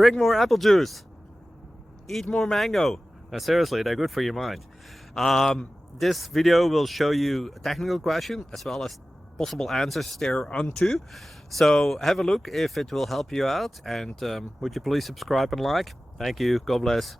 Drink more apple juice. Eat more mango. Seriously, they're good for your mind. This video will show you a technical question as well as possible answers thereunto. So have a look if it will help you out, and would you please subscribe and like? Thank you. God bless.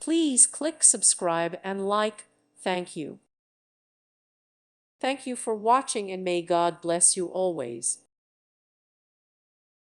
Please click subscribe and like. Thank you. Thank you for watching, and may God bless you always.